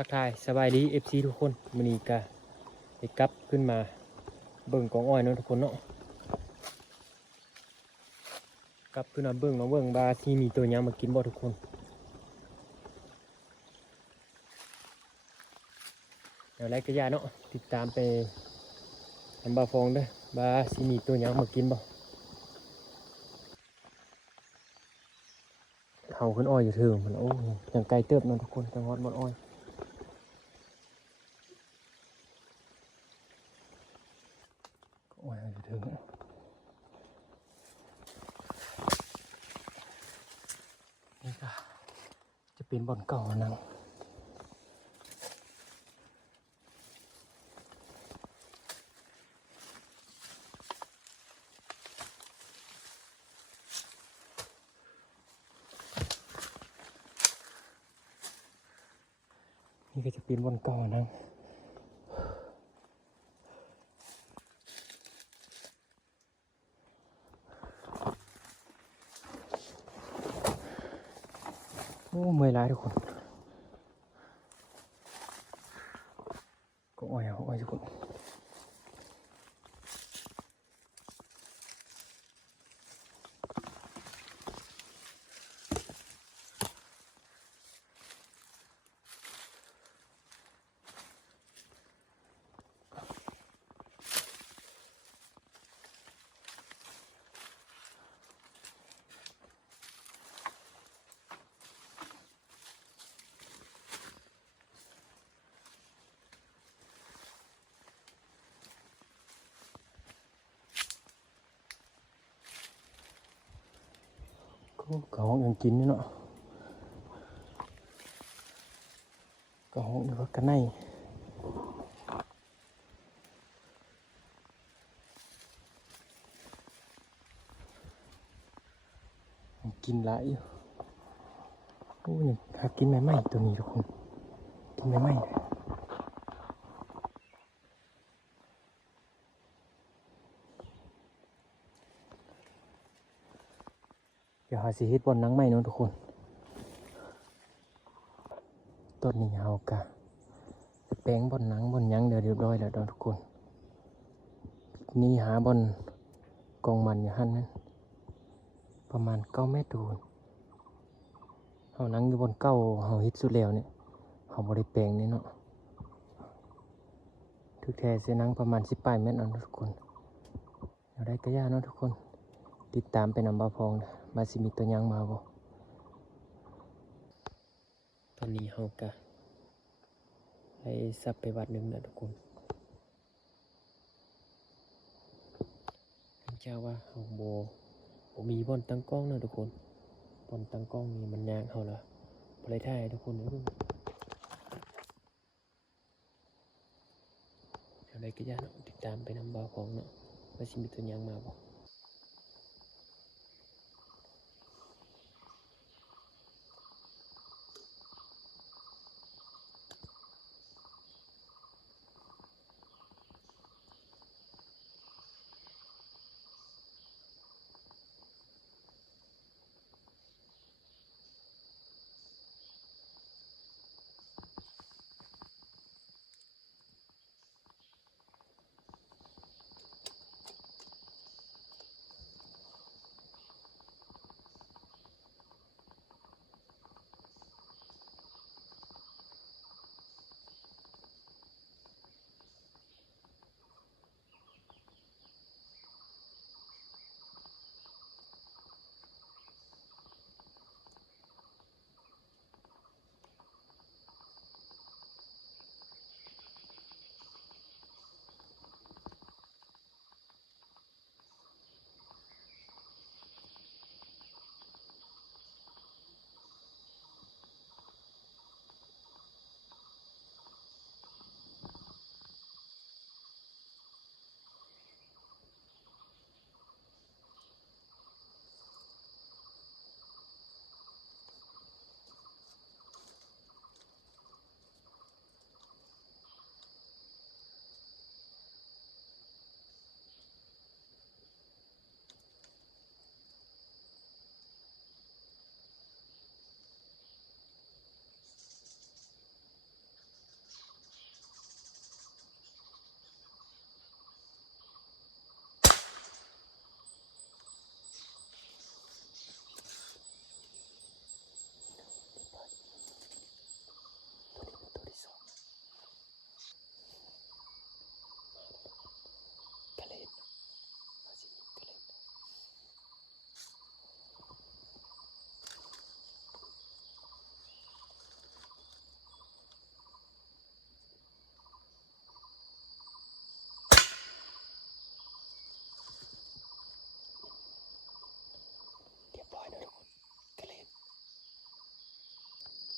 ทักทายสบายดี FC ทุกคนมื้อนี้ก็ได้กลับขึ้นมาเบิ่งกองอ้อยเนาะทุกคนเนาะกลับขึ้นมาเบิ่งบาที่มีตัวหยังมากินบ่ทุกคนเดี๋ยวไล่กระยาเนาะติดตามไปทำบาฟองเด้อบาที่มีตัวหยังมากินบ่เฮาขึ้นอ้อยอยู่เถิงมันโอ้ยังไกลเติบเนาะทุกคนจังหวัดบ่อ้อยอ้อยอยู่เถิงนี่ก็จะเป็นบ่อนเก่านั่งนี่ก็จะเป็นบ่อนเก่านั่งโอ้เมื่อยล้าทุกคนก็อ้อยทุกคนก็ห้องยังกินนี่เนาะก็ห้องนี่ว่ากันในกินหลายอยู่โอ้ยหากินใหม่ๆตัวนี้ทุกคนกินใหม่ๆเดี๋ยวหาสิเฮ็ดบอนนังใหม่เนาะทุกคนต้นนี้เฮากะจะแปลงบอนนังบอนยังเดี๋ยวเรียบร้อยแล้วทุกคนนี่หาบอนกองมันอยู่หั่นนั้นประมาณ9 เมตรดูเฮานังอยู่บนเก้าเฮาเฮ็ดสุดแล้วเนี่ยเฮาบ่ได้แปลงนี่เนาะถึกแท้สินังประมาณ10 ปลายเมตรเนาะทุกคนเดี๋ยวได้กระยาเนาะทุกคนติดตามไปนำบ่าวพองนะมาสิมีตัวยังมาบ่ตอนนี้เฮากะให้สับไปวัดหนึ่งนะทุกคนเจ้าว่าเฮาบ่มีบ่อนตั้งกล้องนะทุกคนบ่อนตั้งกล้องนี่มันยากเฮาละบ่ได้ถ่ายให้ทุกคนเด้อเดี๋ยวได้กระยาเนาะติดตามไปนำบ่าวพองเนาะว่าสิมีตัวยังมาบ่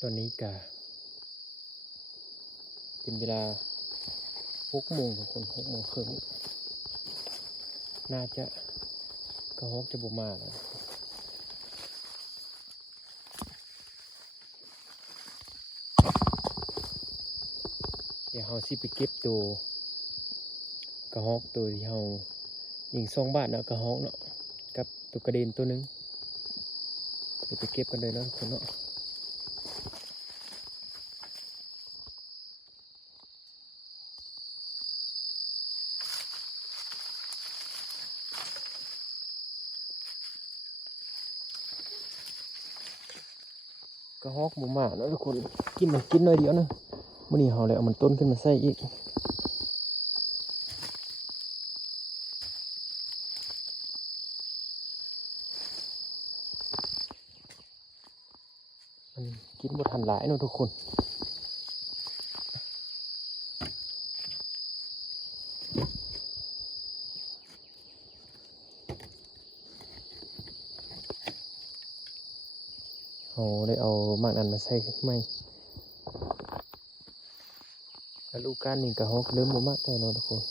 ตอนนี้กะเป็นเวลา6 โมงทุกคน6 โมงครึ่งน่าจะกระฮอกจะบ่มาแล้วเดี๋ยวเราสิไปเก็บตัวกระฮอกตัวที่เรายิง2 บาทเนาะกระฮอกเนาะกับตัวกระเด็นตัวนึงเดี๋ยวไปเก็บกันเลยเนาะทุกคนเนาะกระฮอกบ่มาเนาะทุกคนกินหน่อยเดียวนะมื้อนี้เราเลยเอามันต้นขึ้นมาใส่อีกมันกินบ่ทันหลายเนาะทุกคนเราได้เอามากอันมาใส่ไหมแล้วลูกก้านนี่กระฮอกเริ่มบ่มากแต่เนาะทุกคน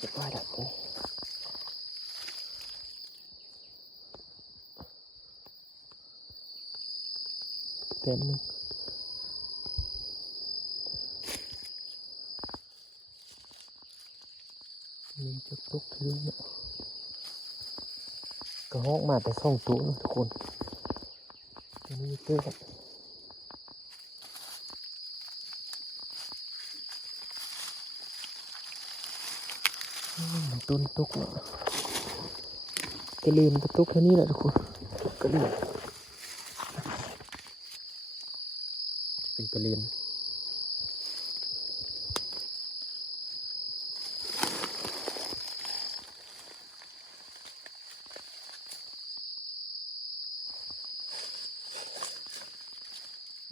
จะป้ายดับเลยเต็มนึงมีจะตกเยอะเนาะกระฮอกมาแต่2 ตัวเนาะทุกคนตัวนี้เจอกันต้นตกเนาะกระเลนก็ตกแค่นี้แหละทุกคนกระเลนเป็นกระเลน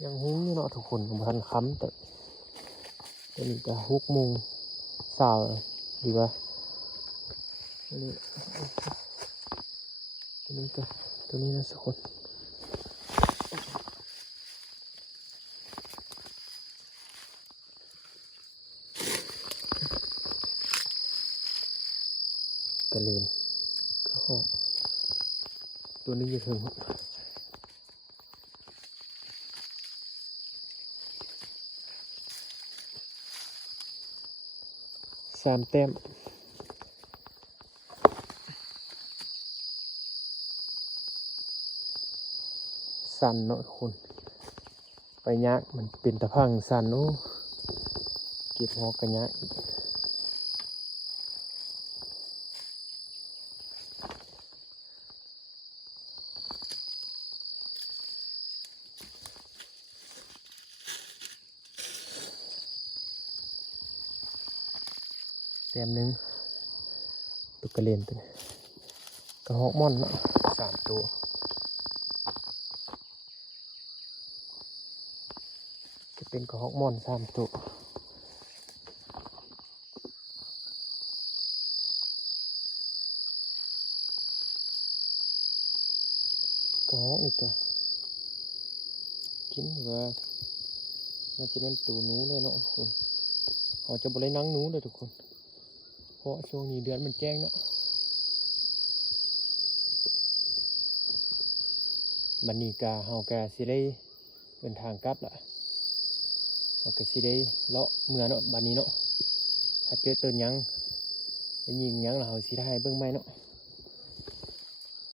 ยังหุ้งอยู่เนาะทุกคนผมทันค้ำแต่ตอนนี้จะ6 โมงสาวหรือว่าอันนี้ตัวนี้ก็ตัวนี้นะทุกคนกระเลนก็หอกตัวนี้จะถึง3 แต้มสันเนาะทุกคนไปยากมันเป็นตะพังสันโอ้เก็บหอกกันยากแต้มนึงตัวกระเลนตัวนี้กระหอกม่อนเนาะ3 ตัวจะเป็นกระหอกม่อน3 ตัวกระหอกนี่ตัวกินว่าน่าจะเป็นตัวหนูเลยเนาะทุกคนเขาจะบรินังหนูเลยทุกคนเพราะช่วงนี้เดือนมันแจ้งเนาะบันนี้กาเฮากาสิได้เดินทางกลับละเฮากาสิได้เลาะเมืองเนาะบันนี้เนาะถ้าเจอต้นยังได้ยิงยังเราสิได้เบิ่งไหมเนาะ